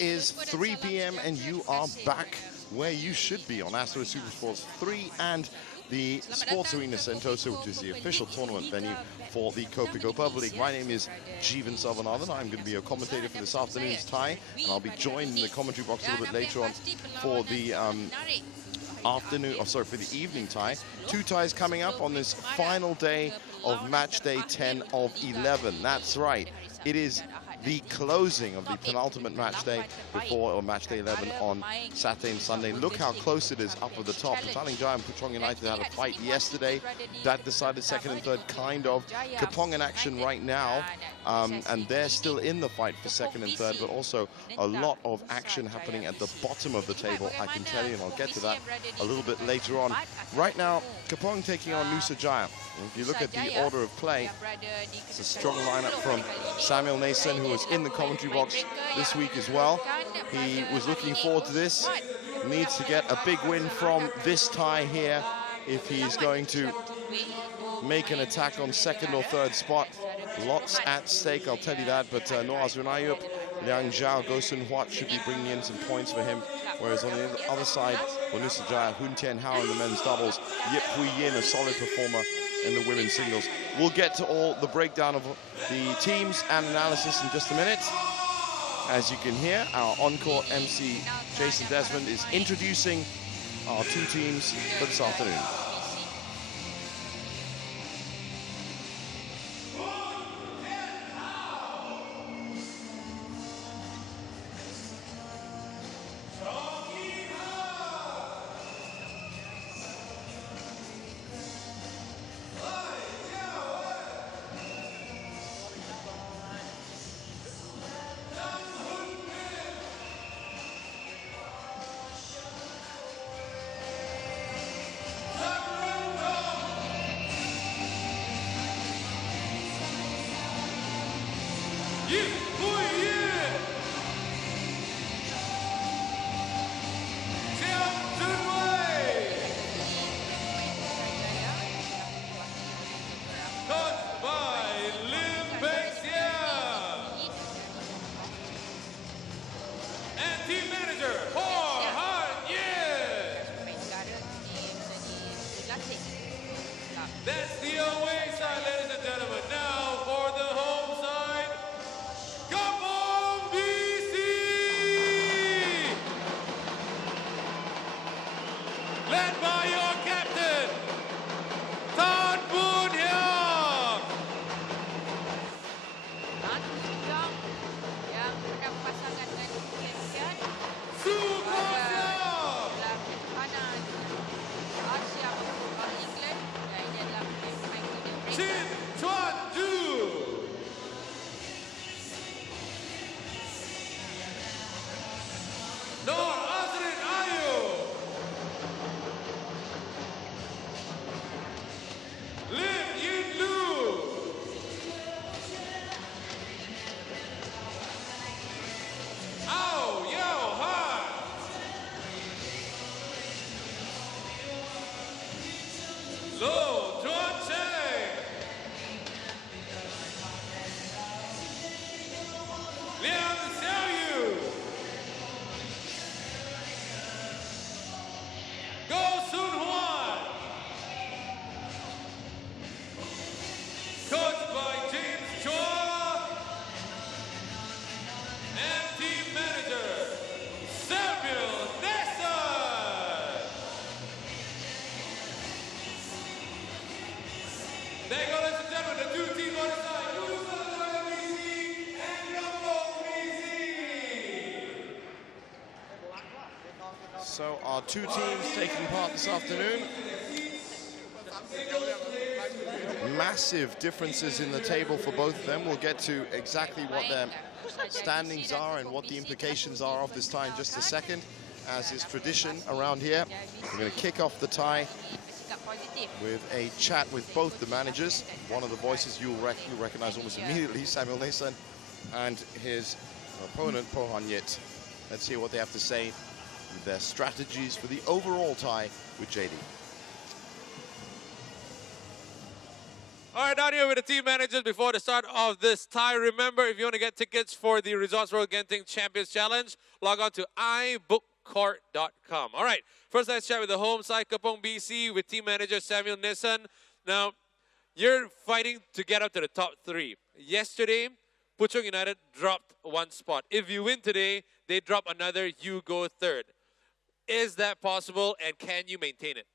is 3 p.m. and you are back where you should be on Astro Supersports 3 and the Sports Arena Sentosa, which is the official tournament venue for the Kopiko Purple League. My name is Jeevan Savanathan. I'm going to be a commentator for this afternoon's tie, and I'll be joined in the commentary box a little bit later on for the for the evening tie. 2 ties coming up on this final day of match day 10 of 11. That's right. It is the closing of the penultimate match day before match day 11 on Saturday and Sunday. Look how close it is up at the top. Nusajaya and Kepong United had a fight yesterday that decided second and third, kind of. Kepong in action right now, and they're still in the fight for second and third, but also a lot of action happening at the bottom of the table, I can tell you, and I'll get to that a little bit later on. Right now, Kepong taking on Nusajaya. If you look at the order of play, it's a strong lineup from Samuel Nason, who was in the commentary box this week as well. He was looking forward to this. Needs to get a big win from this tie here if he's going to make an attack on second or third spot. Lots at stake, I'll tell you that. But Noah Zunayup, Liang Zhao, Go Sun Huat should be bringing in some points for him. Whereas on the other side, for Nusajaya, Hun Tian Hao in the men's doubles, Yip Hui Yin, a solid performer in the women's singles. We'll get to all the breakdown of the teams and analysis in just a minute. As you can hear, our on-court MC, Jason Desmond, is introducing our 2 teams for this afternoon. That's the away side, ladies and gentlemen. Now for the home side, Kepong BC! Led by your captain, Tan Boon Hyang. Yang menang pasangan dengan Kian Sukosiam. kanan Asia England, dan ini adalah pemain kedua Chin Chuan Ju. Nur Azrin Ayu. Lim Yin Lu. Ao Yao Han. Lo Chuan Cheng. Liang Xiaoyu. Go Sun Huan. Coached by James Chua. And team manager, Samuel Nason. There you go, ladies and gentlemen, the 2 teams on the side. Nusajaya BC and Kepong BC. So our 2 teams taking part this afternoon. Massive differences in the table for both of them. We'll get to exactly what their standings are and what the implications are of this tie in just a second. As is tradition around here, we're going to kick off the tie with a chat with both the managers. One of the voices you'll recognize almost immediately, Samuel Nason, and his opponent, Pohan Yit. Let's hear what they have to say, their strategies for the overall tie with JD. All right, down here with the team managers before the start of this tie. Remember, if you want to get tickets for the Resorts World Genting Champions Challenge, log on to ibookcourt.com. All right, first let's chat with the home side, Kepong BC, with team manager Samuel Nissan. Now, you're fighting to get up to the top 3. Yesterday, Puchong United dropped 1 spot. If you win today, they drop another, you go 3rd. Is that possible, and can you maintain it?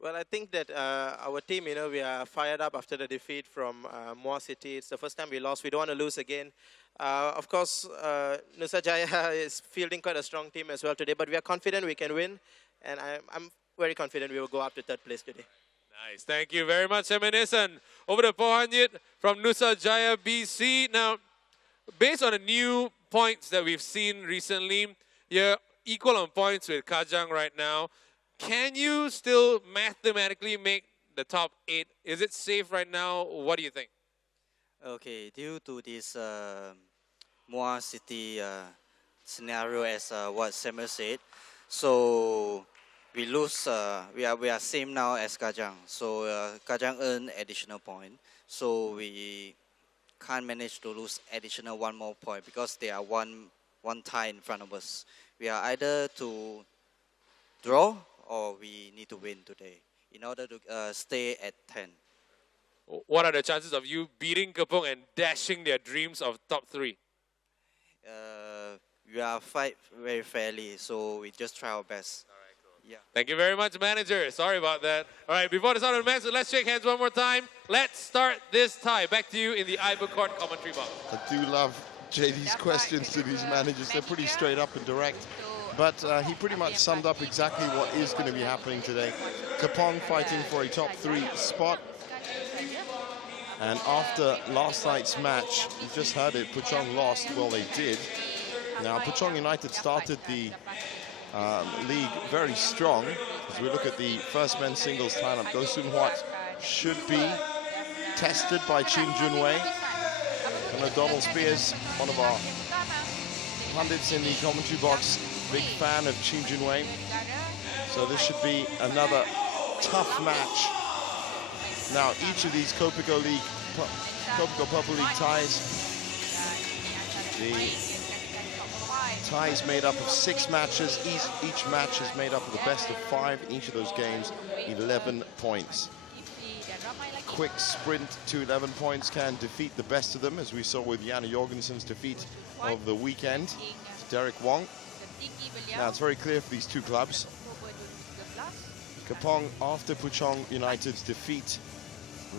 Well, I think that our team, we are fired up after the defeat from Muar City. It's the first time we lost. We don't want to lose again. Of course, Nusajaya is fielding quite a strong team as well today, but we are confident we can win, and I'm very confident we will go up to 3rd place today. Nice. Thank you very much, Eminisan. Over to Pohanyit from Nusajaya BC. Now, based on the new points that we've seen recently, you're equal on points with Kajang right now. Can you still mathematically make the top 8? Is it safe right now? What do you think? Okay, due to this Muar City scenario, as what Samuel said, so we lose. We are same now as Kajang. So Kajang earn additional point. So we can't manage to lose additional 1 more point because they are one tie in front of us. We are either to draw or we need to win today in order to stay at 10. What are the chances of you beating Kepong and dashing their dreams of top 3? We are fight very fairly, so we just try our best. All right, cool. Yeah. Thank you very much, manager. Sorry about that. All right, before the start of the match, let's shake hands one more time. Let's start this tie. Back to you in the iBook Court commentary box. I do love JD's questions to these managers. They're pretty straight up and direct. But he pretty much summed up exactly what is going to be happening today. Kepong fighting for a top 3 spot. And after last night's match, you just heard it, Puchong lost. Well, they did. Now, Puchong United started the league very strong. As we look at the first men's singles lineup, Go Soon Huat should be tested by Chin Junwei. And Donald Spears, one of our pundits in the commentary box, big fan of Chin Junwei. So this should be another tough match. Now, each of these Kopiko Purple League ties, the ties made up of 6 matches. Each match is made up of the best of 5. In each of those games, 11 points. Quick sprint to 11 points can defeat the best of them, as we saw with Janne Jorgensen's defeat of the weekend to Derek Wong. Now, it's very clear for these 2 clubs. Kepong, after Puchong United's defeat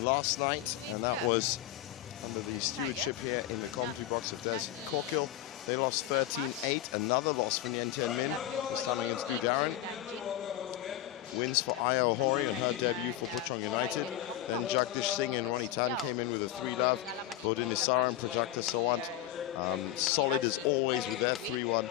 last night, and that was under the stewardship here in the commentary box of Des Korkil. They lost 13-8, another loss for Nguyen Tien Minh, this time against Du Darren. Wins for Aya Ohori on her debut for Puchong United. Then Jagdish Singh and Ronnie Tan came in with a 3-love. Bodin Nisara and Prajakta Sawant solid as always with their 3-1.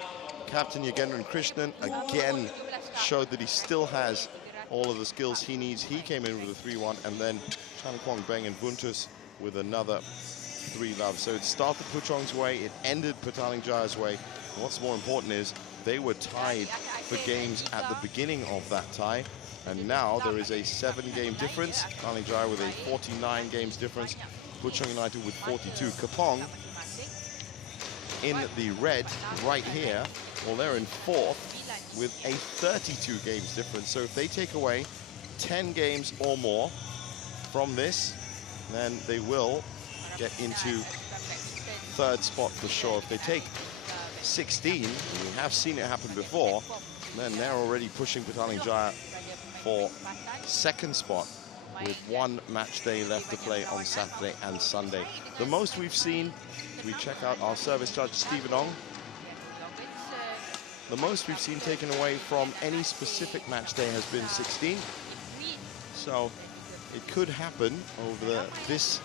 Captain Yagendran Krishnan again showed that he still has all of the skills he needs. He came in with a 3-1, and then Chan Kwong Beng and Buntus with another 3-love. So it started Puchong's way, it ended Petaling Jaya's way. And what's more important is they were tied for games at the beginning of that tie, and now there is a 7-game difference. Petaling Jaya with a 49 games difference, Puchong United with 42. Kepong in the red right here, well, they're in 4th with a 32 games difference. So if they take away 10 games or more from this, then they will get into 3rd spot for sure. If they take 16, and we have seen it happen before, then they're already pushing Petaling Jaya for 2nd spot with 1 match day left to play on Saturday and Sunday. The most we've seen, we check out our service judge Stephen Ong, the most we've seen taken away from any specific match day has been 16. So it could happen over this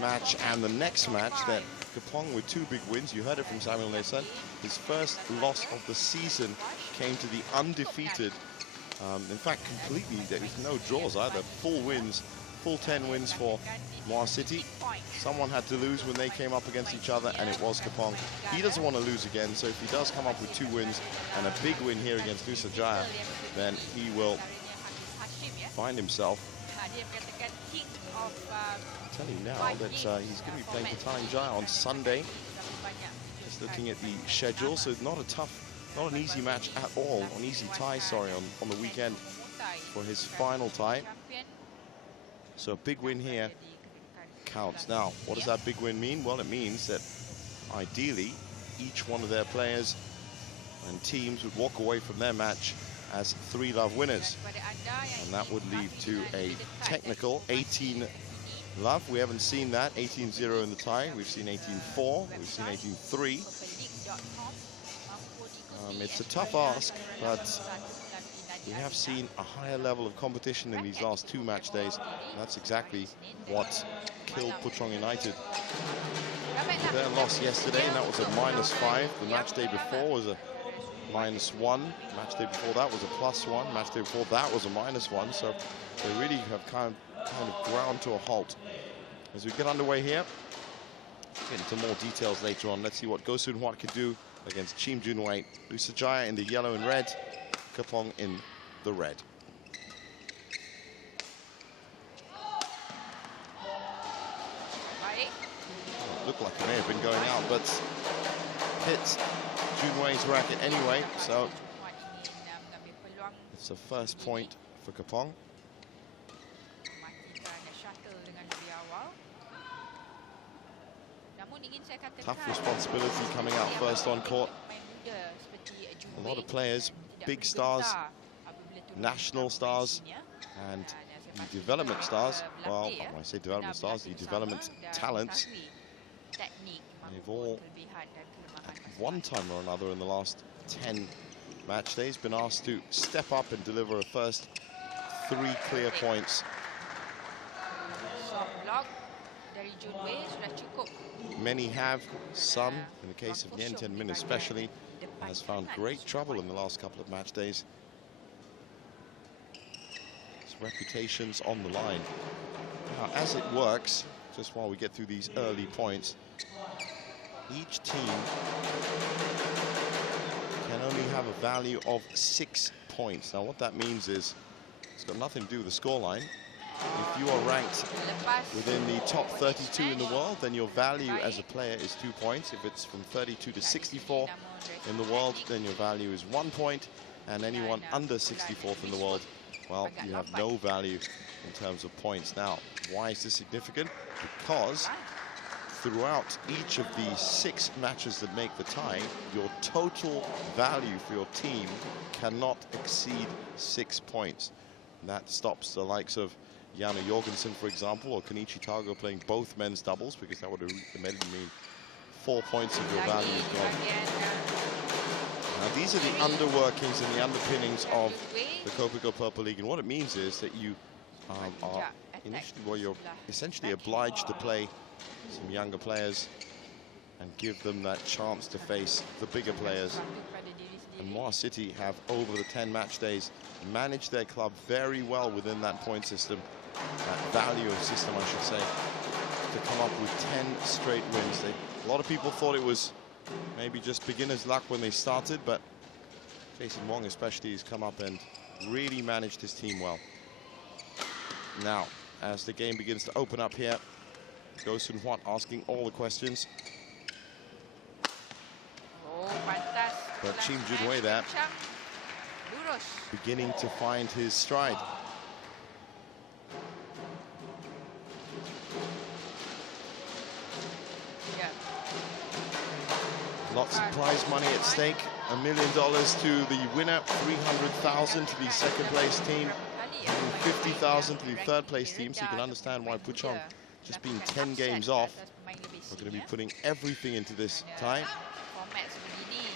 match and the next match that Kepong with 2 big wins. You heard it from Samuel Nesan. His first loss of the season came to the undefeated. In fact, completely, there was no draws either. Full wins, full 10 wins for Muar City. Someone had to lose when they came up against each other, and it was Kepong. He doesn't want to lose again, so if he does come up with 2 wins and a big win here against Nusajaya, then he will find himself tell you now that he's going to be playing for Nusajaya on Sunday. Just looking at the schedule, so not an easy match at all, an easy tie, sorry, on the weekend for his final tie. So a big win here counts. Now, what does that big win mean? Well, it means that ideally each one of their players and teams would walk away from their match as 3-love winners, and that would lead to a technical 18-love. We haven't seen that. 18-0 in the tie. We've seen 18-4. We've seen 18-3. It's a tough ask, but we have seen a higher level of competition in these last 2 match days. And that's exactly what killed Puchong United. Their loss yesterday, and that was a -5. The match day before was a -1. Match day before that was a +1. Match day before that was a -1. So they really have kind of ground to a halt. As we get underway here, get into more details later on. Let's see what Go Soon Hwat can do against Chim Junwei. Nusajaya in the yellow and red, Kepong in the red. Looked like it may have been going out, but hit Junwei's racket anyway, so it's a first point for Kepong. Tough responsibility coming out first on court. A lot of players, big stars, national stars, and the development stars. Well, when I say development stars, the development talents. They've all, at one time or another in the last 10 match days, been asked to step up and deliver a first 3 clear points. Many have, some, in the case of Yen Ten Min especially, has found great trouble in the last couple of match days. His reputation's on the line. Now, as it works, just while we get through these early points, each team can only have a value of 6 points. Now, what that means is it's got nothing to do with the scoreline. If you are ranked within the top 32 in the world, then your value as a player is 2 points. If it's from 32 to 64 in the world, then your value is 1 point. And anyone under 64th in the world, well, you have no value in terms of points. Now, why is this significant? Because throughout each of the 6 matches that make the tie, your total value for your team cannot exceed 6 points. And that stops the likes of Jana Jorgensen, for example, or Kenichi Tago playing both men's doubles, because that would immediately mean 4 points of your value is gone. Now, these are the underworkings and the underpinnings of the Kopiko Purple League, and what it means is that you are initially, well, you're essentially obliged to play some younger players and give them that chance to face the bigger players. And Moa City have, over the 10 match days, managed their club very well within that point system, that value of system, I should say, to come up with 10 straight wins. A lot of people thought it was maybe just beginner's luck when they started, but Jason Wong especially has come up and really managed his team well. Now, as the game begins to open up here, Go Soon Hwat asking all the questions. But Chim Junwei there, beginning to find his stride. Lots of prize money at stake. $1 million to the winner, 300,000 to the second place team, and 50,000 to the third place team. So you can understand why Puchong, just being 10 games off, we're going to be putting everything into this tie.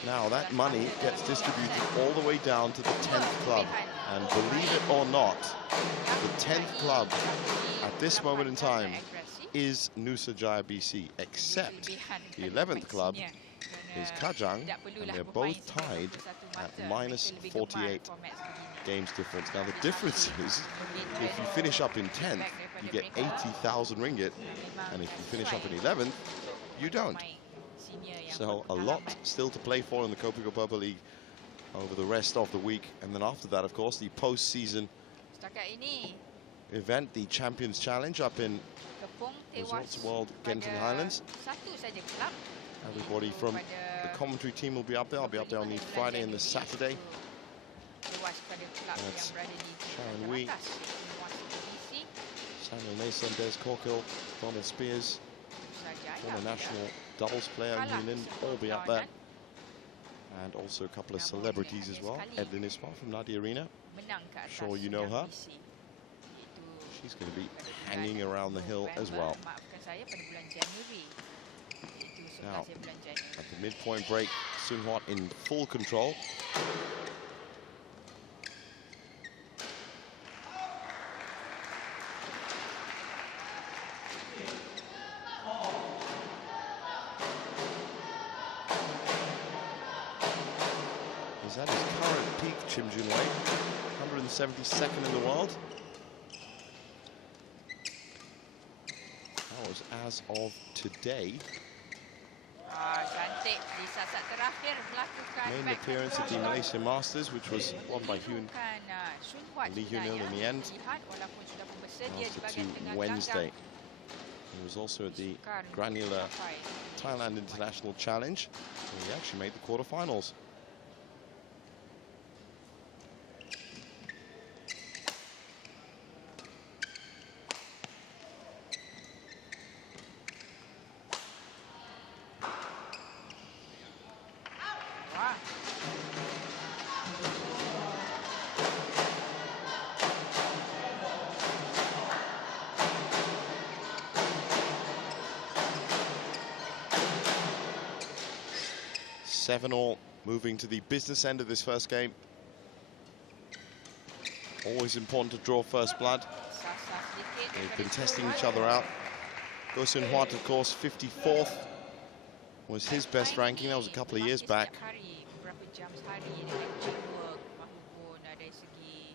Now that money gets distributed all the way down to the 10th club. And believe it or not, the 10th club at this moment in time is Nusajaya BC, except the 11th club is Kajang, and they're both tied at -48 games difference. Now the difference is, if you finish up in 10th, you get 80,000 ringgit, and if you finish up in 11th, you don't. So a lot still to play for in the Kopiko Purple League over the rest of the week. And then after that, of course, the post-season event, the Champions Challenge up in Kepong tewas Resorts World Genting pada Highlands. satu saja kelab. Everybody from the commentary team will be up there. I'll be up there on the Friday and the Saturday. Tewas pada kelab yang That's berada di Sharon tingkat Wee, teratas benua CTBC. Samuel Mason, Des Corkill, Donald Spears, Nusajaya former pada national doubles player, kalah Lin, kesemua all be up there. perlawanan, And also a couple of Namun celebrities as hanya well. sekali Edlin Ismail from Nadia Arena. menang ke atas Sure you know her. PC, iaitu She's going to be pada bulan hanging around the hill as November, well. Maafkan saya, pada bulan Januari. Iaitu Now, 11 bulan Januari. At the midpoint break, Sun Huat in full control. He's at his current peak, Chim Junwei, 172nd in the world. That was as of today. Cantik di saat terakhir melakukan Main backhand appearance at the cross. Malaysia Masters, which was won by Bukan, Sun Huat Lee Hyun Il in the sebenarnya end. terlihat walaupun sudah pun bersedia di after bahagian to tengah Wednesday. gelanggang, He was also at the sukar untuk Granular mencapai. Thailand International Challenge, where he actually made the quarterfinals. Wah, 7-all, moving to the business end of this first game. Always important to draw first blood. sah-sah sedikit They've daripada been testing Sun each Huat. other out. Go Sun Huat, of course, 54th was his best ranking. That was a couple of years back. Setiap hari, beberapa jam sehari dengan gym work mahupun dari segi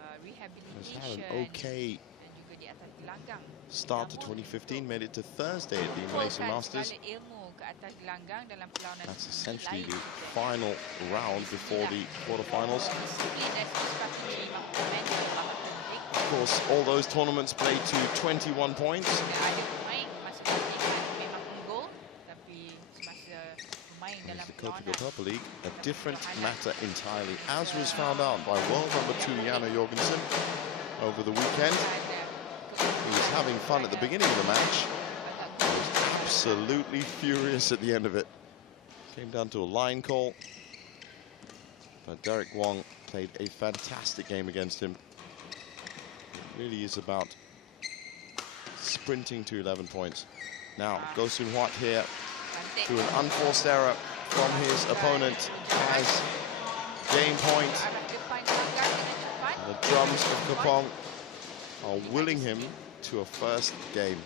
Has had rehabilitation an okay dan juga di atas gelanggang. start to Namun 2015, made it to Thursday at the Malaysia kumpulkan Masters. segala ilmu ke atas gelanggang dalam perlawanan That's sendiri essentially lain the juga. final round before the quarterfinals. Disiplin dari segi strategi mahupun mental sangat penting. Of course, all those tournaments played to 21 points. Jika ada pemain masa pertandingan memang unggul, tapi semasa bermain dalam The Kopiko perlawanan Purple League, a different matter entirely, as was found out by world number 2 Jano Jorgensen over the weekend. He was having fun at the beginning of the match. He was absolutely furious at the end of it. Came down to a line call. But Derek Wong played a fantastic game against him. It really is about sprinting to 11 points. Now, Go Sun Huat here through an unforced error from his opponent has game point. arah depan gelanggang dengan cepat. The drums of Kepong are willing him to a first game.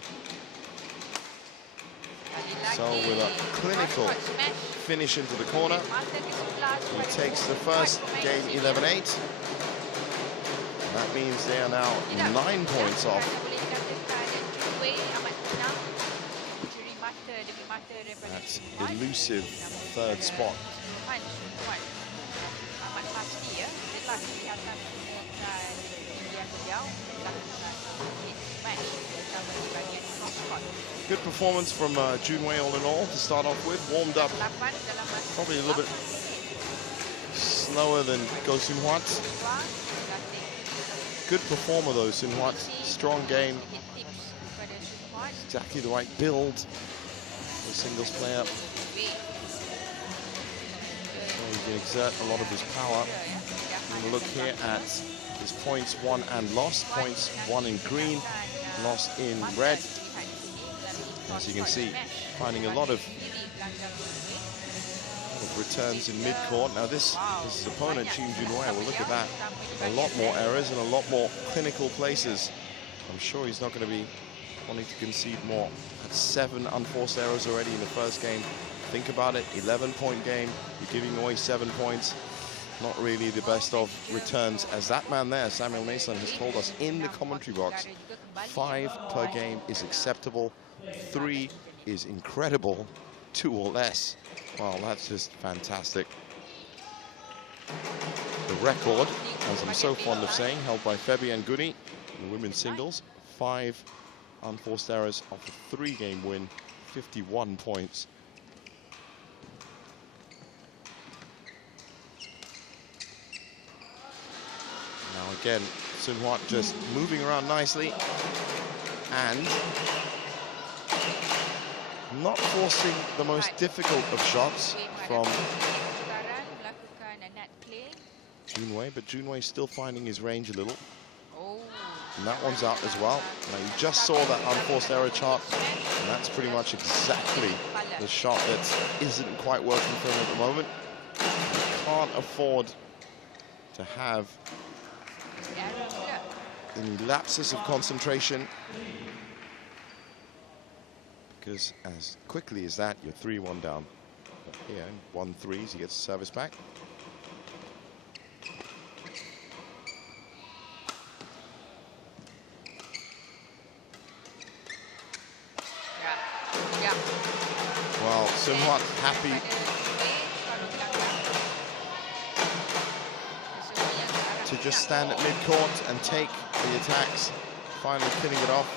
Lagi-lagi, So with a clinical cross smash, finish into the corner, mata ke-11 he kepada takes the Sun first Huat, pemain game senior. 11-8. That means they are now 9 points off. Kerana boleh dikatakan Junwei amat tenang, mencuri mata demi mata daripada That's Sun Huat. elusive Namun third secara spot. keseluruhan, Sun Huat amat pasti ya, jelas kelihatan menggunakan ketinggian beliau melakukan hit smash terutama di bahagian cross court. Good performance from Junwei all in all to start off with. Warmed up 8 dalam masa probably a little bit 8 minit. slower than Go Sun Huat. Wah, latih. Good performer though, Sun Huat. Strong game, Hit tips kepada Sun Huat. exactly the right build for a singles player. Wei. So he can exert a lot of his power. And look here at his points won and lost. Points won in green, lost in red. As you can see, finding a lot of returns in mid-court. Now his opponent, Chim Junwei, well look at that. A lot more errors and a lot more clinical places. I'm sure he's not going to be wanting to concede more. That's 7 unforced errors already in the first game. Think about it, 11-point game, you're giving away 7 points. Not really the best of returns, as that man there, Samuel Mason, has told us in the commentary box. 5 per game is acceptable, 3 is incredible, 2 or less. Wow, that's just fantastic. The record, as I'm so fond of saying, held by Febi and Guni in the women's singles. 5 unforced errors of a 3-game win, 51 points. Now again, Sun Huat just moving around nicely and not forcing the most difficult of shots from Junwei, but Junwei still finding his range a little. And that one's out as well. Now you just saw that unforced error chart, and that's pretty much exactly the shot that isn't quite working for him at the moment. You can't afford to have any lapses of concentration, because as quickly as that, you're 3-1 down. But here, 1-3, he gets the service back. Well, Sun Huat happy. To just stand at mid-court and take the attacks, finally killing it off.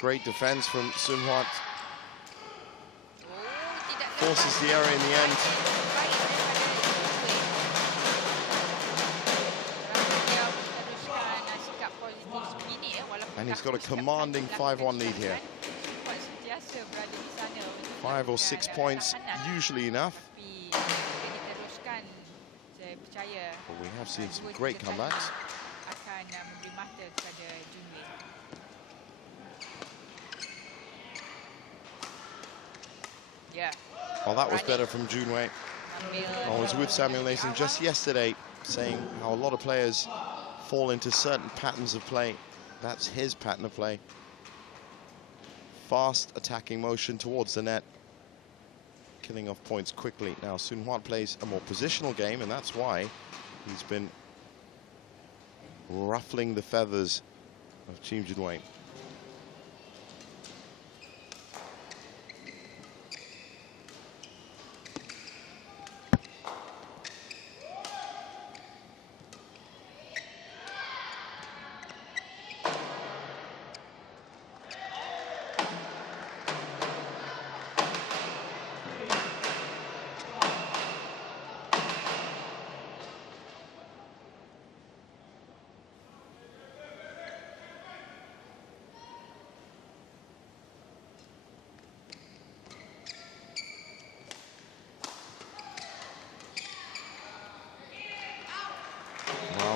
Great defense from Sun Huat. Forces the error in the end. And he's got a commanding 5-1 lead here. 5 or 6 points, usually enough. But we have seen some great comebacks. Well, that was better from Junwei. I was with Samuel Nason just yesterday saying how a lot of players fall into certain patterns of play. That's his pattern of play. Fast attacking motion towards the net, killing off points quickly. Now Sun Huat plays a more positional game, and that's why he's been ruffling the feathers of Team Junwei.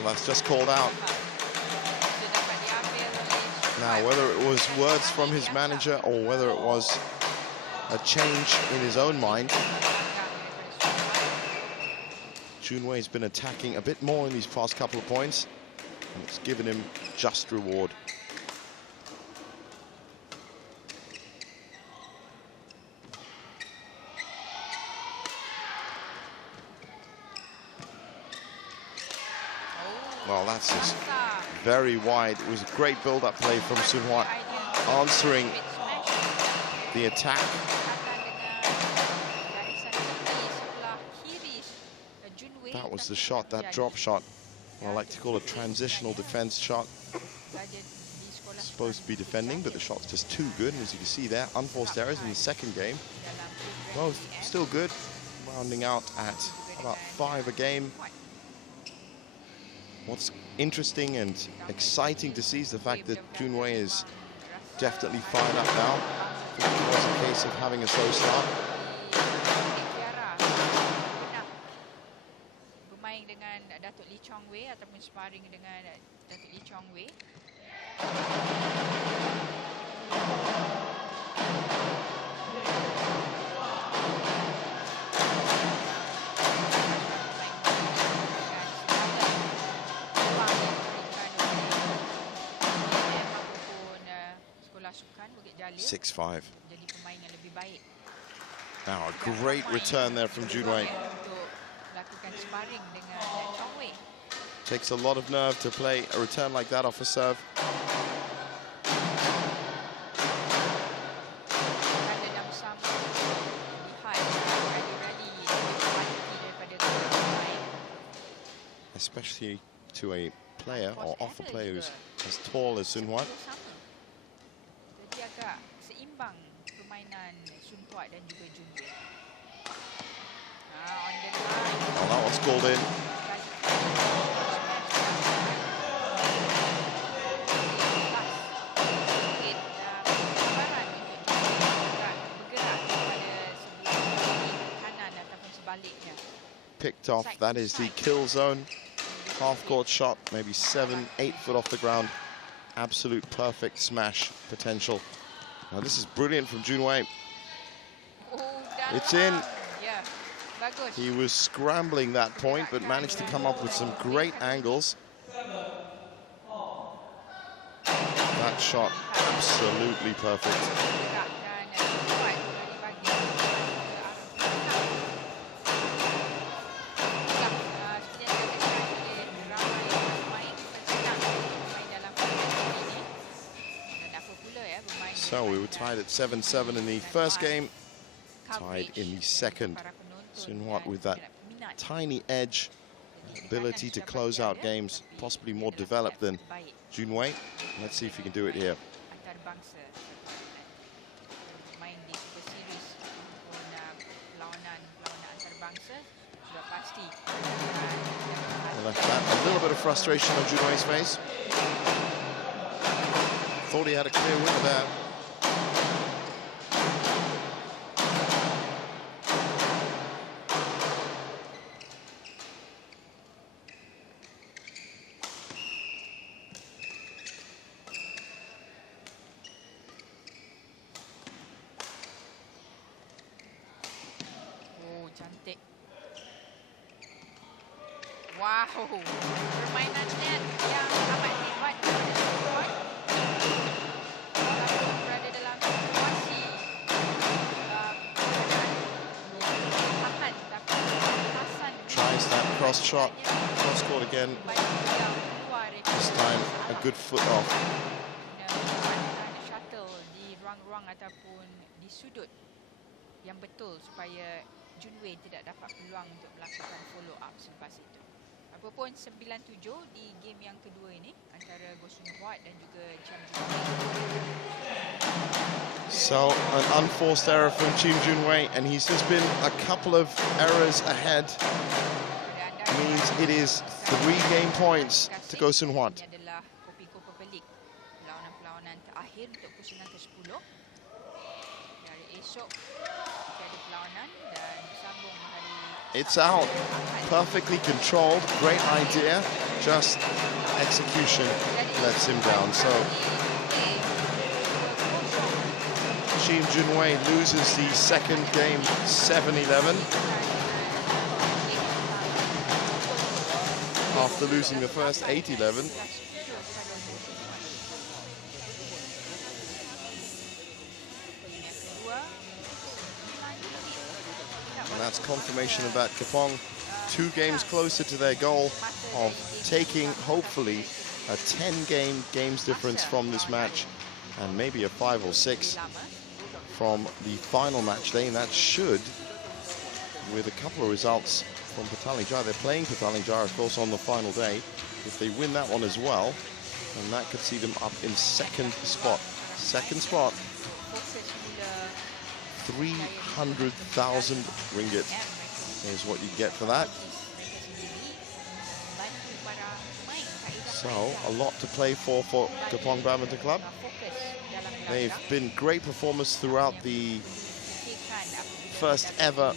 That's just called out. Now, whether it was words from his manager or whether it was a change in his own mind, Junwei's been attacking a bit more in these past couple of points, and it's given him just reward. Well, that's just very wide. It was a great build-up play from Sun Huat, answering the attack. That was the shot, that drop shot. What I like to call a transitional defense shot. Supposed to be defending, but the shot's just too good. And as you can see there, unforced errors in the second game. Both still good, rounding out at about 5 a game. What's interesting and exciting to see is the fact that Junwei is definitely fired up now. It was a case of having a slow start. Jadi pemain yang lebih baik. Now a great return there from Junwei. Untuk melakukan sparring dengan Chong Wei. Takes a lot of nerve to play a return like that off a serve. Ada dalam sama lihat rally-rally lebih hati daripada lain. Especially to a player or off a player who's as tall as Sun Huat. Jadi agak seimbang permainan Sun Huat dan juga Junwei. On the line. Oh, that one's called in. Picked off, that is the kill zone. Half-court shot, maybe 7, 8 foot off the ground. Absolute perfect smash potential. Now this is brilliant from Junwei. It's in. He was scrambling that point, but managed to come up with some great angles. That shot, absolutely perfect. So we were tied at 7-7 in the first game, tied in the second. Sun Huat with that tiny edge, ability to close out games, possibly more developed than Junwei. Let's see if he can do it here. Well, a little bit of frustration on Junwei's face. Thought he had a clear winner there. Cantik. Wow, permainannya yang amat hebat. Berada dalam situasi tahan, tapi Hasan tries that cross shot, cross court again. This time a good foot off. Shuttle di ruang-ruang ataupun di sudut yang betul supaya Junwei tidak dapat peluang untuk melakukan follow up selepas itu. Apapun 9-7 di game yang kedua ini antara Sun Huat dan juga Junwei. So an unforced error from Junwei, and he's just been a couple of errors ahead. Means it is 3 game points to Sun Huat. Ini adalah Kopiko Pepelik, perlawanan terakhir untuk pusingan ke-10. Dari esok ada perlawanan dan sambung hari. It's out, perfectly controlled, great idea, just execution lets him down. So Junwei loses the second game 7-11 after losing the first 8-11. And that's confirmation of that. Kepong 2 games closer to their goal of taking, hopefully, a 10 games difference from this match, and maybe a 5 or 6 from the final match day. And that should, with a couple of results from Petalinjaya, they're playing Petalinjaya, of course, on the final day. If they win that one as well, then that could see them up in second spot. Second spot. 300,000 ringgit is what you get for that. So a lot to play for Kepong Badminton Club. They've been great performers throughout the first ever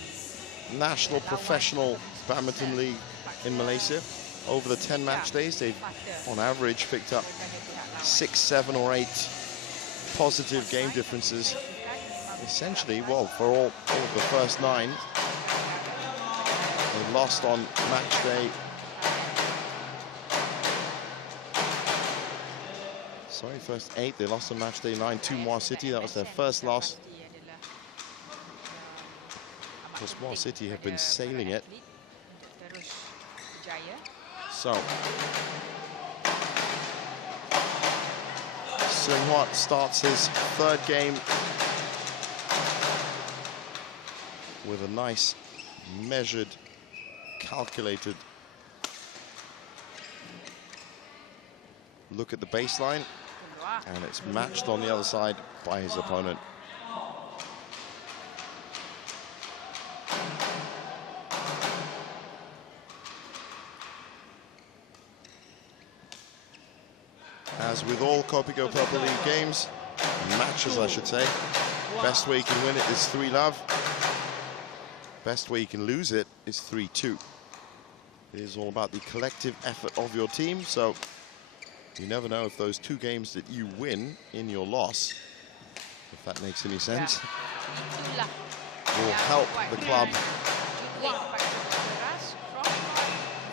national professional badminton league in Malaysia. Over the 10 match days, they've on average picked up 6, 7 or 8 positive game differences. Essentially, well, for all of the first 9, they lost on match day. Sorry, first 8, they lost on match day 9 to Muar City. That was their first loss. Because Moa City have been sailing it. Terus berjaya. So, Seung-hwan starts his third game with a nice, measured, calculated look at the baseline, and it's matched on the other side by his opponent. As with all Kopiko Purple League games, matches I should say, best way you can win it is 3-love. Best way you can lose it is 3-2. It is all about the collective effort of your team, so you never know if those 2 games that you win in your loss, if that makes any sense, will help the club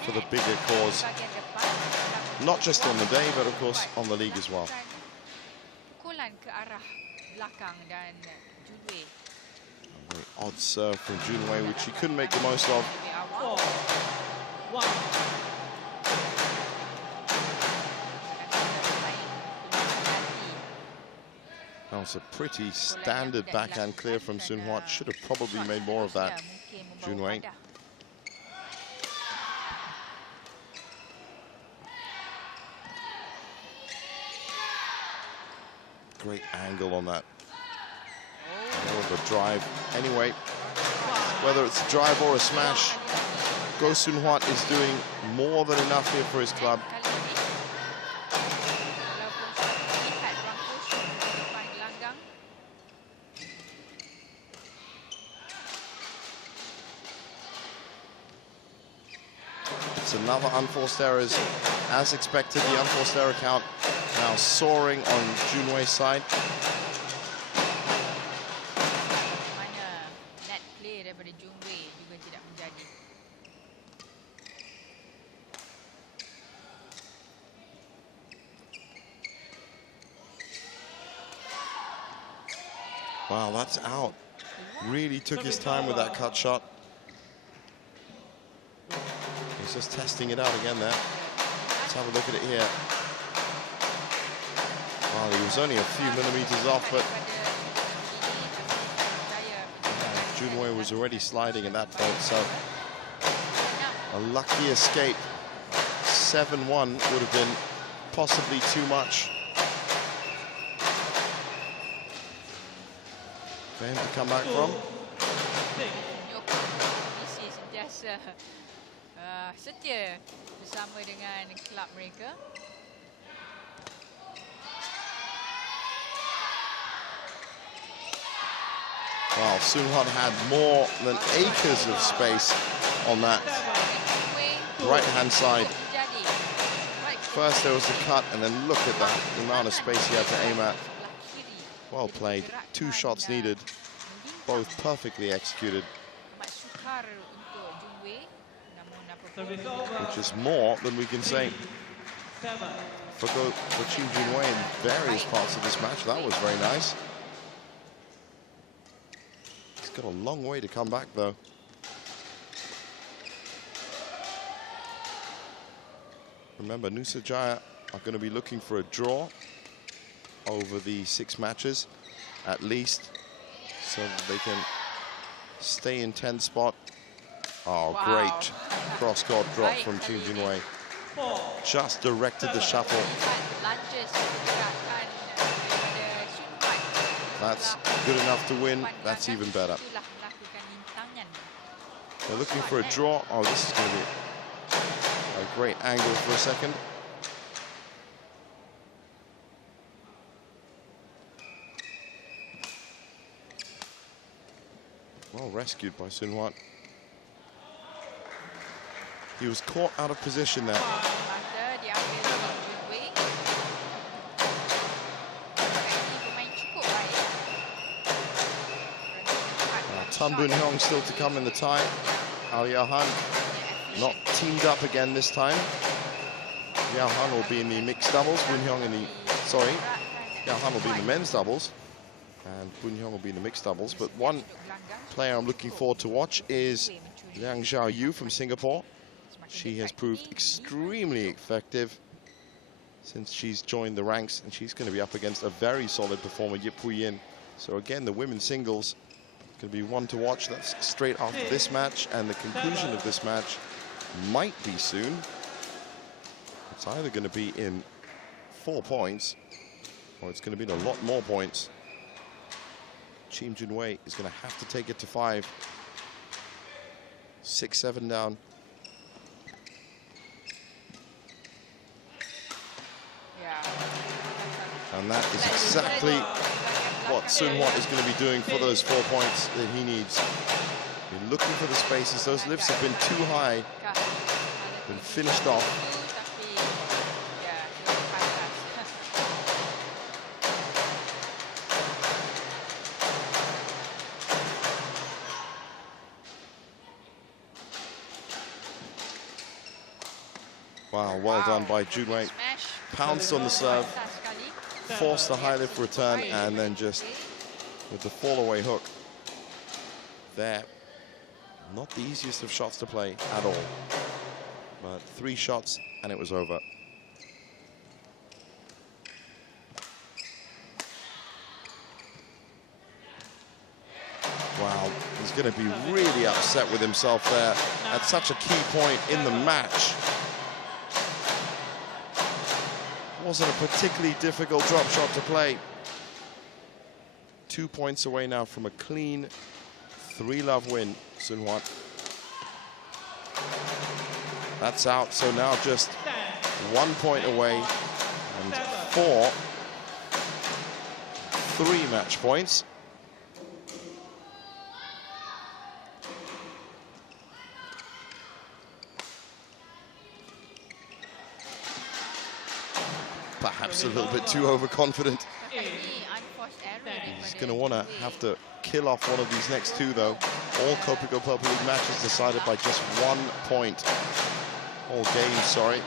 for the bigger cause, not just on the day, but of course on the league as well. A very odd serve from Junwei, which he couldn't make the most of. That was a pretty standard backhand clear from Seung-hwan. Should have probably made more of that, Junwei. Great angle on that. More of a drive. Anyway, whether it's a drive or a smash, Go Seung-hwan is doing more than enough here for his club. It's another unforced errors. As expected, the unforced error count now soaring on Junwei's side. Wow, that's out. Really took his time with that cut shot. He's just testing it out again there. Let's have a look at it here. Well, he was only a few millimeters off, but Junwei was already sliding at that point, so a lucky escape. 7-1 would have been possibly too much for him to come back from. Setia bersama dengan klub mereka. Wow, Seung-hwan had more than acres of space on that right-hand side. First there was the cut, and then look at that, the amount of space he had to aim at. Well played. 2 shots needed, both perfectly executed. Which is more than we can say for Team Junwei in various parts of this match. That was very nice. He's got a long way to come back, though. Remember, Nusajaya are going to be looking for a draw over the 6 matches, at least, so that they can stay in 10th spot. Oh, wow. Great cross-court drop from Team Junwei. Just directed the shuttle. That's good enough to win. That's even better. They're looking for a draw. Oh, this is going to be a great angle for a second. Well rescued by Seung-hwan. He was caught out of position there. Tan Boon-hyung still to come in the tie. Al Yahan not teamed up again this time. Yahan will be in the mixed doubles. Boon-hyung in the, sorry, Yahan will be in the men's doubles. And Bunhyong will be in the mixed doubles. But one player I'm looking forward to watch is Liang Xiaoyu from Singapore. She has proved extremely effective since she's joined the ranks, and she's going to be up against a very solid performer, Yip Hui Yin. So again, the women's singles going to be one to watch. That's straight after this match, and the conclusion of this match might be soon. It's either going to be in 4 points, or it's going to be in a lot more points. Chim Junwei is going to have to take it to 5. 6-7 down. And that is exactly what Sun Hwa is going to be doing for those 4 points that he needs. Been looking for the spaces. Those lifts have been too high. Been finished off. Wow, well done by Junwei. Pounced on the serve, forced the high lift return, and then just with the fall away hook there. Not the easiest of shots to play at all. But 3 shots and it was over. Wow, he's going to be really upset with himself there at such a key point in the match. Wasn't a particularly difficult drop shot to play. 2 points away now from a clean 3-love win, Sun Hwa. That's out, so now just 1 point away and 3 match points. Perhaps a little bit too overconfident. He's going to want to have to kill off one of these next 2, though. All Kopiko Purple League matches decided by just 1 point. All games, sorry.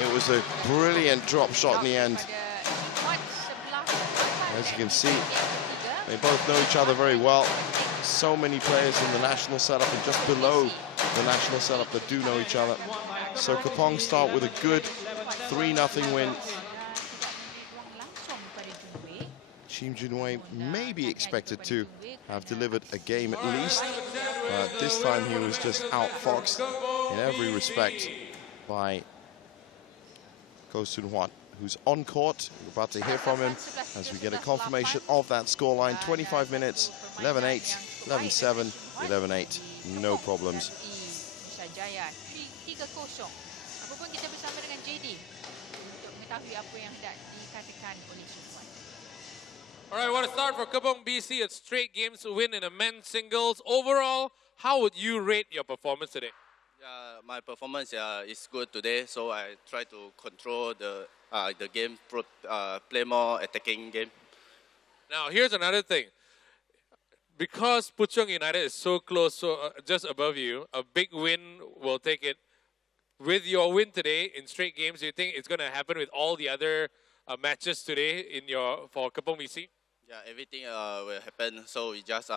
It was a brilliant drop shot in the end. As you can see, they both know each other very well. So many players in the national setup and just below the national setup that do know each other. So Kepong start with a good 3-0 win. Chim Junwei may be expected to have delivered a game at least. But this time he was just outfoxed in every respect by Ko Sun Hwa, who's on court. We're about to hear from him as we get a confirmation of that scoreline. 25 minutes, 11-8, 11-7, 11-8. No problems. Nusajaya 3-0. Apapun kita bersama dengan JD untuk mengetahui apa yang hendak dikatakan oleh Sun Hwa. All right, what a start for Kepong BC. A straight games win in a men's singles. Overall, how would you rate your performance today? My performance is good today, so I try to control the game, play more attacking game. Now, here's another thing. Because Puchong United is so close, just above you, a big win will take it. With your win today in straight games, do you think it's going to happen with all the other matches today for Kepong BC? Yeah, everything will happen, so we just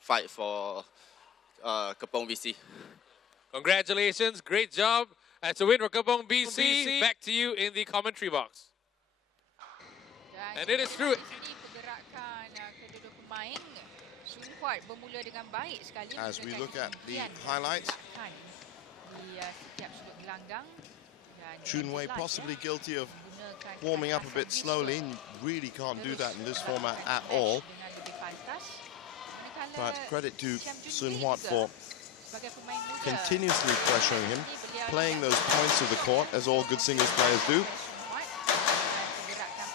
fight for Kepong BC. Congratulations, great job. That's a win for Kepong BC. Back to you in the commentary box. And it is true. As we look at the highlights, Junwei possibly guilty of warming up a bit slowly. And really can't do that in this format at all. But credit to Sun Hwa for continuously pressuring him, playing those points of the court, as all good singles players do.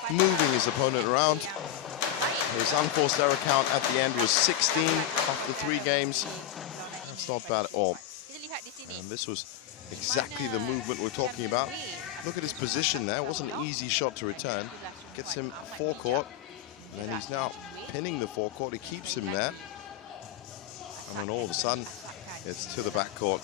Moving his opponent around. His unforced error count at the end was 16 after 3 games. That's not bad at all. And this was exactly the movement we're talking about. Look at his position there. It wasn't an easy shot to return. Gets him forecourt. And then he's now pinning the forecourt. He keeps him there. And then all of a sudden, It's to the backcourt.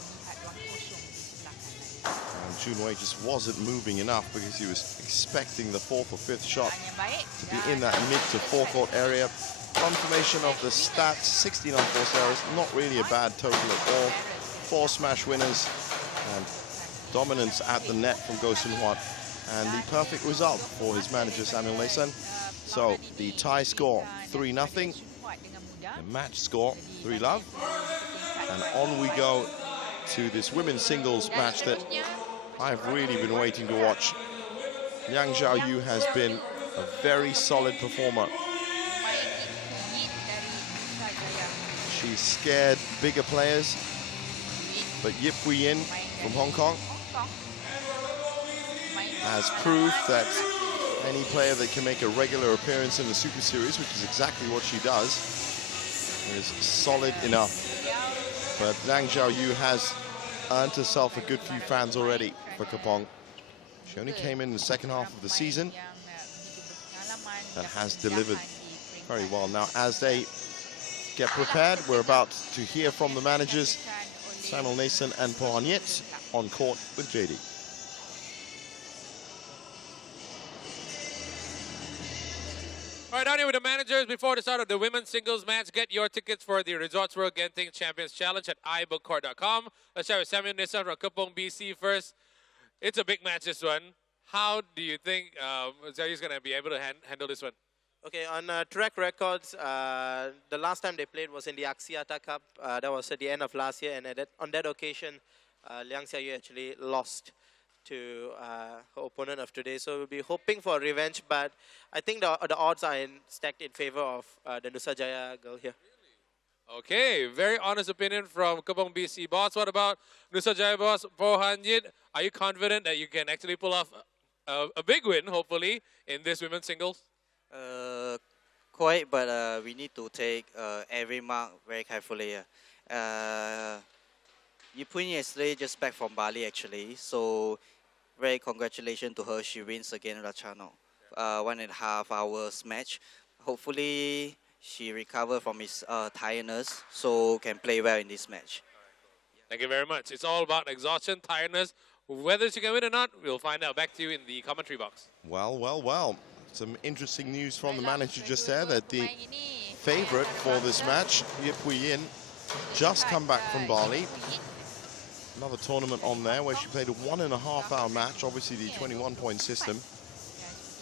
And Junwei just wasn't moving enough because he was expecting the fourth or fifth shot to be in that mid to forecourt area. Confirmation of the stats, 16 unforced errors, not really a bad total at all. 4 smash winners and dominance at the net from Go Sun-hwan. And the perfect result for his manager, Samuel Nason. So the tie score, 3-0. The match score, 3-love. And on we go to this women's singles match that I've really been waiting to watch. Liang Xiaoyu has been a very solid performer. She's scared bigger players, but Yip Hui-yin from Hong Kong has proved that any player that can make a regular appearance in the Super Series, which is exactly what she does, is solid enough. But Liang Xiaoyu has earned herself a good few fans already for Kepong. She only came in the second half of the season and has delivered very well. Now, as they get prepared, we're about to hear from the managers, Samuel Nason and Po Han-yit, on court with JD. All right, down here with the managers. Before the start of the women's singles match, get your tickets for the Resorts World Genting Champions Challenge at iBookCourt.com. Let's start with Samuel Nason from Kepong, BC first. It's a big match, this one. How do you think Xiaoyu's going to be able to handle this one? Okay, on track records, the last time they played was in the Axiata Cup. That was at the end of last year, and on that occasion, Liang Xiaoyu actually lost to her opponent of today. So we'll be hoping for a revenge, but I think the odds are stacked in favor of the Nusajaya girl here. Okay, very honest opinion from Kepong BC boss. What about Nusajaya boss Po Han-yit? Are you confident that you can actually pull off a big win, hopefully, in this women's singles? Quite, but we need to take every mark very carefully. Yip Hui-yin yesterday just back from Bali actually, so very congratulations to her. She wins again Rachano. 1.5 hours match. Hopefully she recover from his tiredness, so can play well in this match. Thank you very much. It's all about exhaustion, tiredness. Whether she can win or not, we'll find out. Back to you in the commentary box. Well, well, well. Some interesting news from the manager just there that the favorite for this match, Yip Hui-yin, just come back from Bali. Another tournament on there where she played a 1.5-hour match, obviously the 21-point system.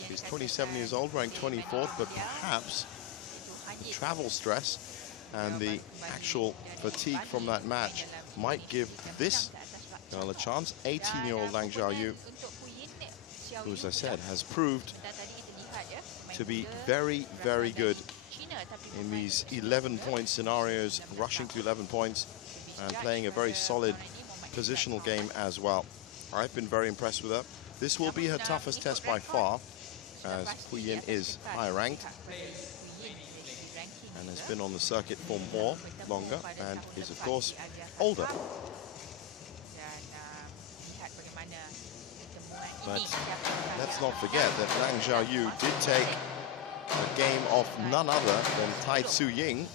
She's 27 years old, ranked 24th, but perhaps the travel stress and the actual fatigue from that match might give this girl a chance. 18-year-old Liang Xiaoyu, who, as I said, has proved to be very, very good in these 11-point scenarios, rushing to 11 points and playing a very solid positional game as well. I've been very impressed with her. This will be her toughest test by far, as Hui-yin is higher ranked and has been on the circuit for longer, and is of course older. But let's not forget that Liang Xiaoyu did take a game of none other than Tai Tzu-ying,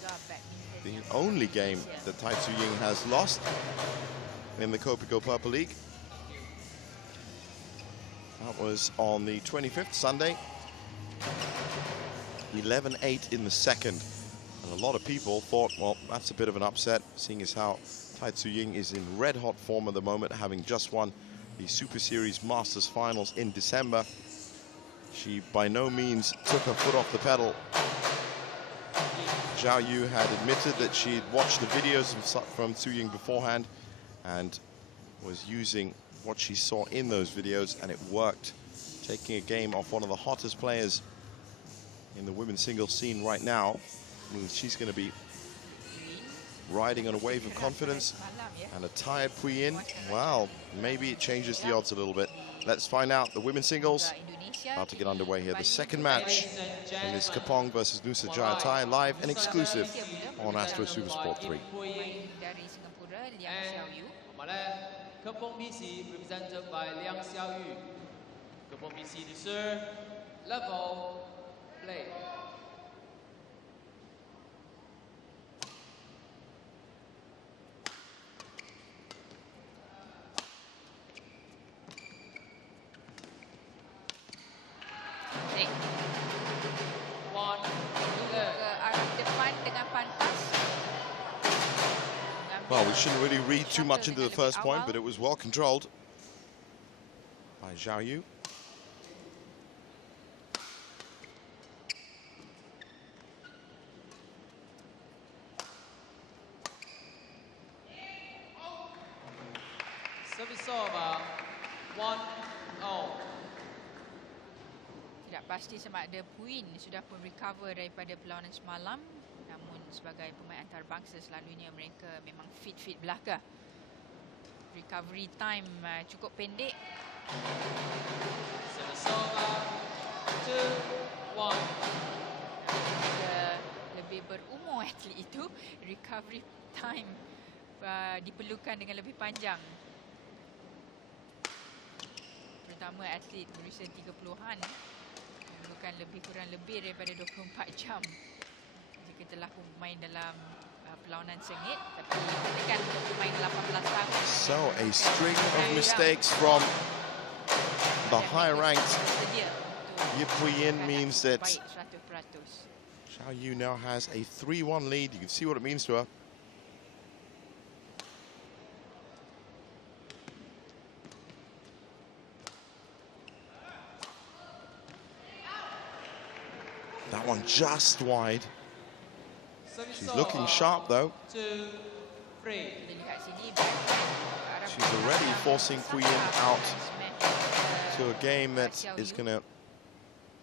the only game that Tai Tzu-ying has lost in the Kopiko Purple League. That was on the 25th, Sunday. 11-8 in the second. And a lot of people thought, well, that's a bit of an upset, seeing as how Tai Tzu-ying is in red-hot form at the moment, having just won the Super Series Masters Finals in December. She by no means took her foot off the pedal. Zhao Yu had admitted that she'd watched the videos from Tzu-ying beforehand and was using what she saw in those videos, and it worked, taking a game off one of the hottest players in the women's singles scene right now. She's going to be riding on a wave of confidence, and a tired Hui-yin, well, maybe it changes the odds a little bit. Let's find out. The women's singles about to get underway here. The second match in this Kepong versus Nusajaya tie, live and exclusive on Astro Super Sport 3. Kepong BC represented by Liang Xiaoyu. Kepong BC to serve, level, play. we shouldn't really read too much into the first point, but it was well controlled by Zhao Yu. Service over 1-0. Tidak pasti sama ada Puin sudah pun recover daripada perlawanan semalam. Namun sebagai pemain antarabangsa selalunya mereka memang fit belaka. Recovery time cukup pendek. Service over 2-1. Lebih berumur atlet itu, recovery time diperlukan dengan lebih panjang. Terutama atlet berusia 30-an memerlukan kurang lebih daripada 24 jam jika telah bermain dalam perlawanan sengit. Tapi tekan untuk pemain 18 tahun. So a string of mistakes from the high-ranked Yip Yin means that Zhao Yu now has a 3-1 lead. You can see what it means to her. That one just wide. She's looking sharp though. 2-3. She's already forcing Yin out to a game that is going to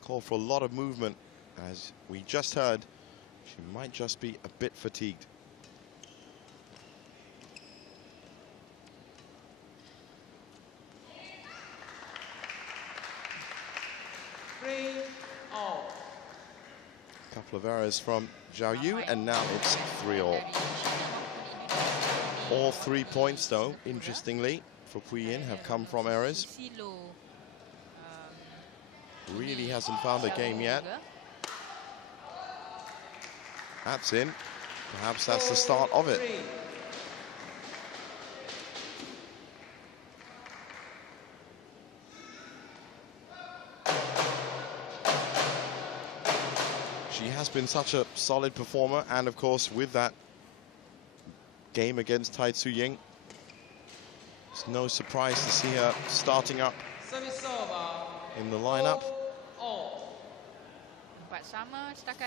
call for a lot of movement. As we just heard, she might just be a bit fatigued. Couple of errors from Zhao Yu, and now it's 3-all. All 3 points, though, interestingly, for Yin have come from errors. Really hasn't found a game yet. That's in. Perhaps that's the start of it. She has been such a solid performer, and of course with that game against Tai Tzu Ying, it's no surprise to see her starting up in the lineup.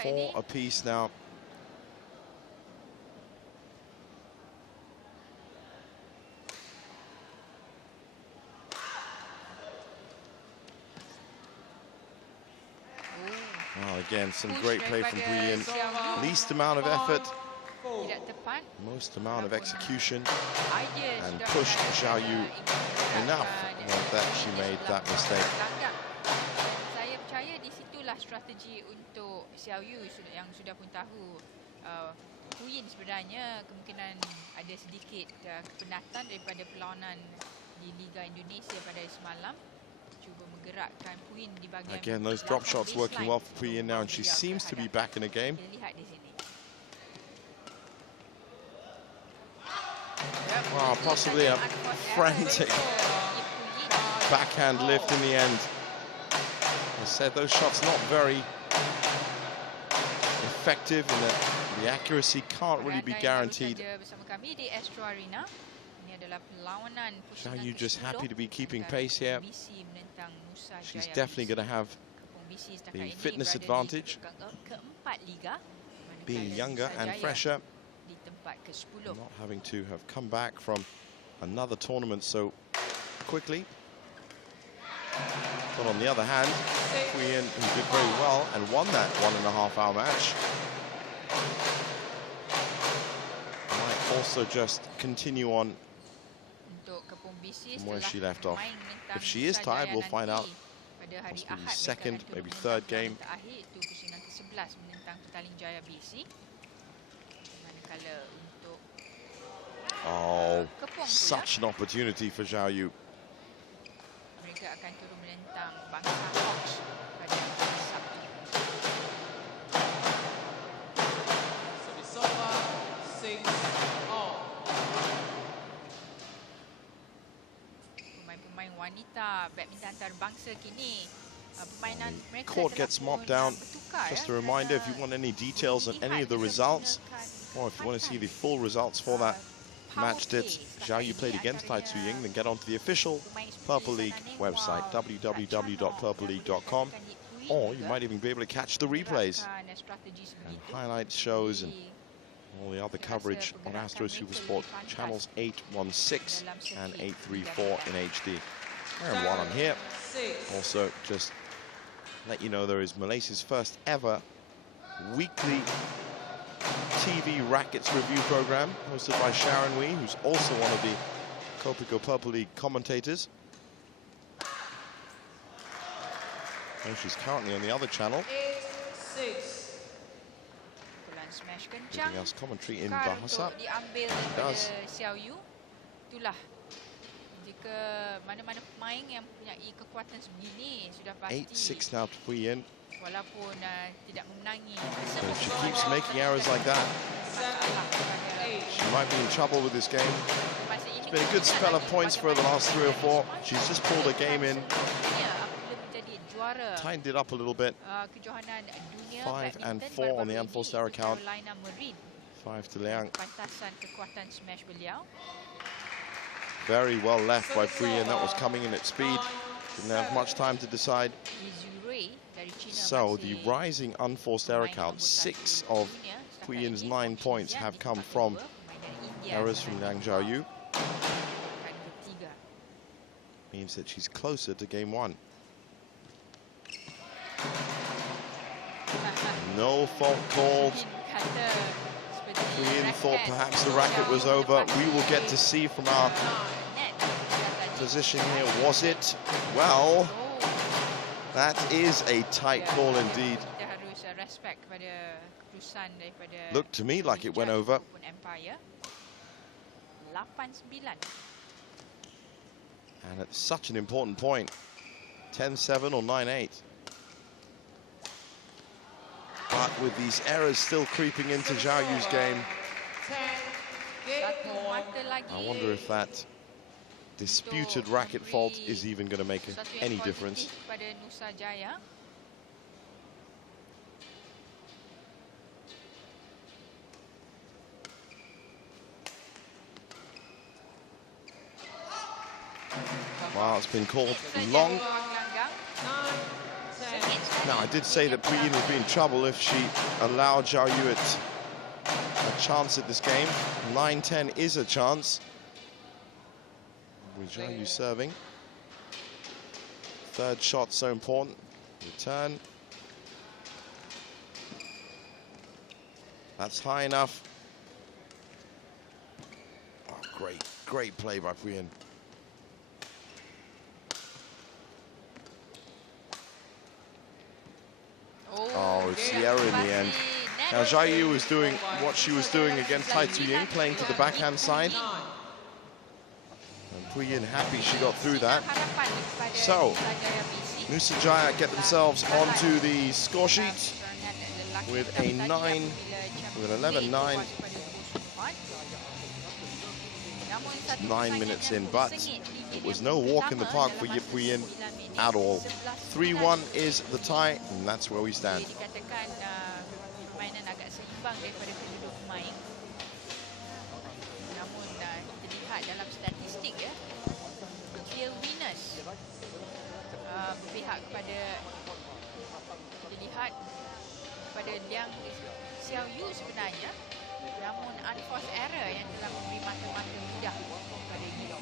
4 apiece now. Oh, again, some great play from Yin. Least amount of effort, most amount of execution, and pushed Zhao Yu enough that she made that mistake. Saya percaya di situlah strategi untuk Xiao Yu yang sudah pun tahu Yin sebenarnya kemungkinan ada sedikit kepenatan daripada perlawanan di Liga Indonesia pada semalam. Again, those drop shots working well for Yin now, and she seems to be back in the game. Wow, possibly a frantic backhand lift in the end. I said those shots not very effective, and the accuracy can't really be guaranteed. Zhao Yu just happy to be keeping pace here. She's definitely going to have the fitness advantage, being younger and fresher, not having to have come back from another tournament so quickly. But on the other hand, Yin, who did very well and won that 1.5-hour match, might also just continue on from where she left off. If she is tired, we'll find out. Possibly second, maybe third game. Oh, such an opportunity for Zhao Yu. Court gets mopped down. Just a reminder, if you want any details on any of the results, or if you want to see the full results for that match did Zhao Yu played against Tai Tzu-Ying, then get onto the official Purple League website, www.purpleleague.com, or you might even be able to catch the replays and highlight shows and all the other coverage on Astro Supersport channels 816 and 834 in HD. And while I'm here, also just let you know there is Malaysia's first ever weekly TV rackets review program hosted by Sharon Wee, who's also one of the Kopiko Purple League commentators. And she's currently on the other channel. Giving us commentary in Bahasa. Diambil daripada Xiao Yu. Itulah. Jika mana-mana pemain yang mempunyai kekuatan sebegini sudah pasti. 8-6 now to Puyin. Walaupun tidak memenangi. So if she keeps making errors like that, she might be in trouble with this game. It's been a good spell of points for her the last 3 or 4. She's just pulled her game in, tightened it up a little bit. 5 and 4 on the unforced error count. 5 to Liang. Very well left by Puyin. That was coming in at speed. Didn't have much time to decide. So the rising unforced error count, 6 of Puyin's 9 points have come from errors from Liang Zhaoyu. Means that she's closer to game 1. No fault called. Puyin thought perhaps the racket was over. We will get to see from our position here. Was it? Well, that is a tight call indeed. Looked to me like it went over. And at such an important point, 10-7 or 9-8. But with these errors still creeping into Zhao Yu's game, I wonder if that disputed racket fault is even going to make any difference. Wow, it's been called long. Now, I did say that Puyin would be in trouble if she allowed Zhao Yu a chance at this game. 9-10 is a chance. With Zhao Yu serving. Third shot so important. Return. That's high enough. Oh, great play by Puyin. Oh, it's the error in the end. Now, Zhao Yu was doing what she was doing against Tai Tzu-Ying, playing to the backhand side. And Puyin happy she got through that. So, Nusajaya get themselves onto the score sheet with a 9, with an 11-9. 9 minutes in, but it was no walk in the park for Yip Puyin at all. 3-1 is the tie, and that's where we stand. Berpihak kepada Liang Xiao Yu sebenarnya, namun unforced error yang telah memberi mata-mata mudah kepada Yu.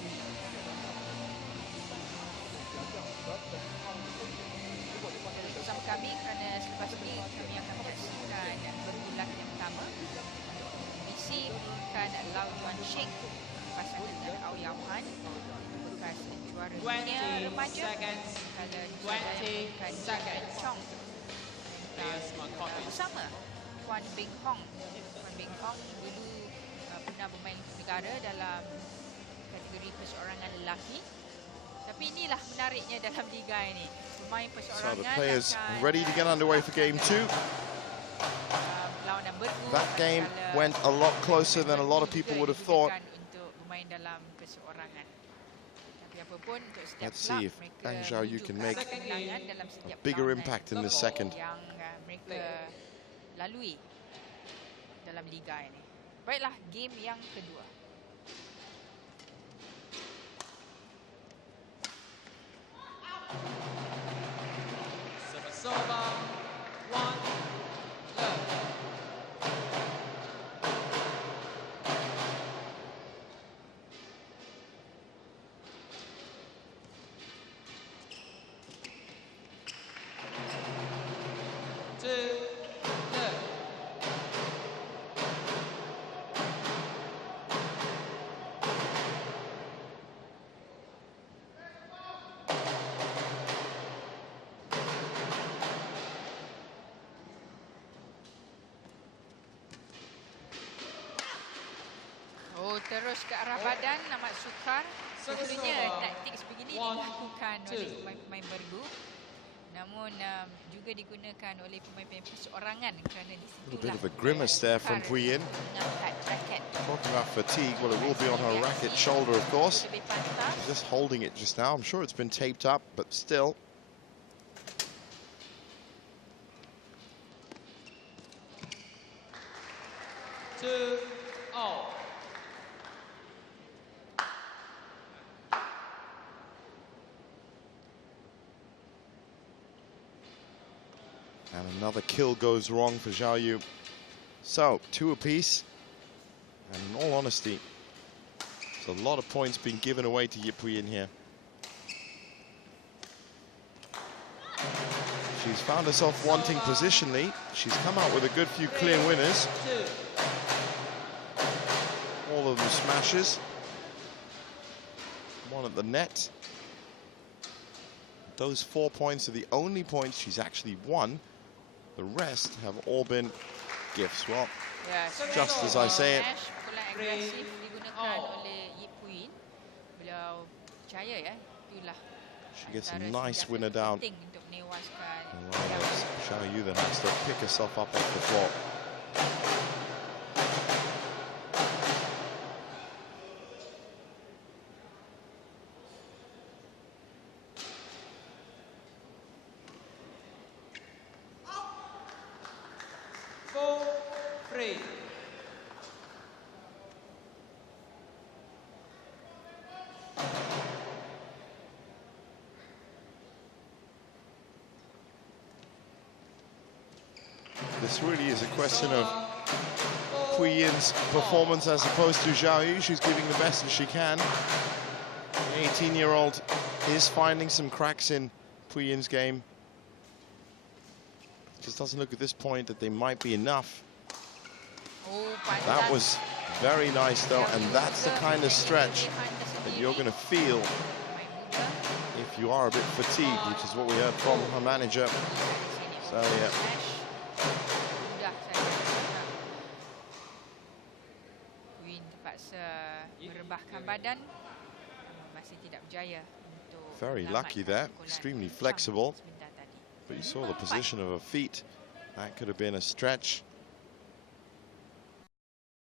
Bersama kami kerana selepas ini kami akan menyaksikan berulang yang pertama. Misi merupakan Lau Yuan Sheng pasangan dengan Au Yao Han, bekas juara dunia remaja. Kalau Nusajaya Chong bersama Kuan Beng Hong. Kuan Beng Hong dulu pernah bermain negara dalam kategori perseorangan lelaki. Tapi inilah menariknya dalam liga ini. Pemain perseorangan. So the players ready to get underway for game 2. That game went a lot closer than a lot of people would have thought. Let's see if Liang Zhaoyu can make a bigger impact in this second. Lalui dalam liga ini. Baiklah, game yang kedua. terus ke arah badan amat sukar. Sebenarnya taktik sebegini dilakukan oleh pemain-pemain bergu. Namun juga digunakan oleh pemain-pemain perseorangan kerana di A situlah bit of a grimace there from Puyin. mengangkat raket. Talking about fatigue, well, it will be on her racket shoulder, of course. Lebih pantas. She's just holding it just now. I'm sure it's been taped up, but still. Two, all. And another kill goes wrong for Zhao Yu. So, 2 apiece. And in all honesty, there's a lot of points being given away to Puyin here. She's found herself wanting positionally. She's come out with a good few clear winners. All of them smashes. One at the net. Those 4 points are the only points she's actually won. The rest have all been gifts. Well, just as I say it. Pukulan agresif digunakan oleh Puyin. Beliau percaya ya, itulah She gets a nice winner down. penting untuk menewaskan. Zhao Yu then has to pick herself up off the floor. This really is a question of Puyin's performance as opposed to Zhao Yu. She's giving the best as she can. The 18-year-old is finding some cracks in Puyin's game. Just doesn't look at this point that they might be enough. That was very nice though, and that's the kind of stretch that you're going to feel if you are a bit fatigued, which is what we heard from her manager. So yeah. Puyin terpaksa merebahkan badan, masih tidak berjaya untuk Very lucky there, extremely flexible. But you saw the position of her feet. That could have been a stretch.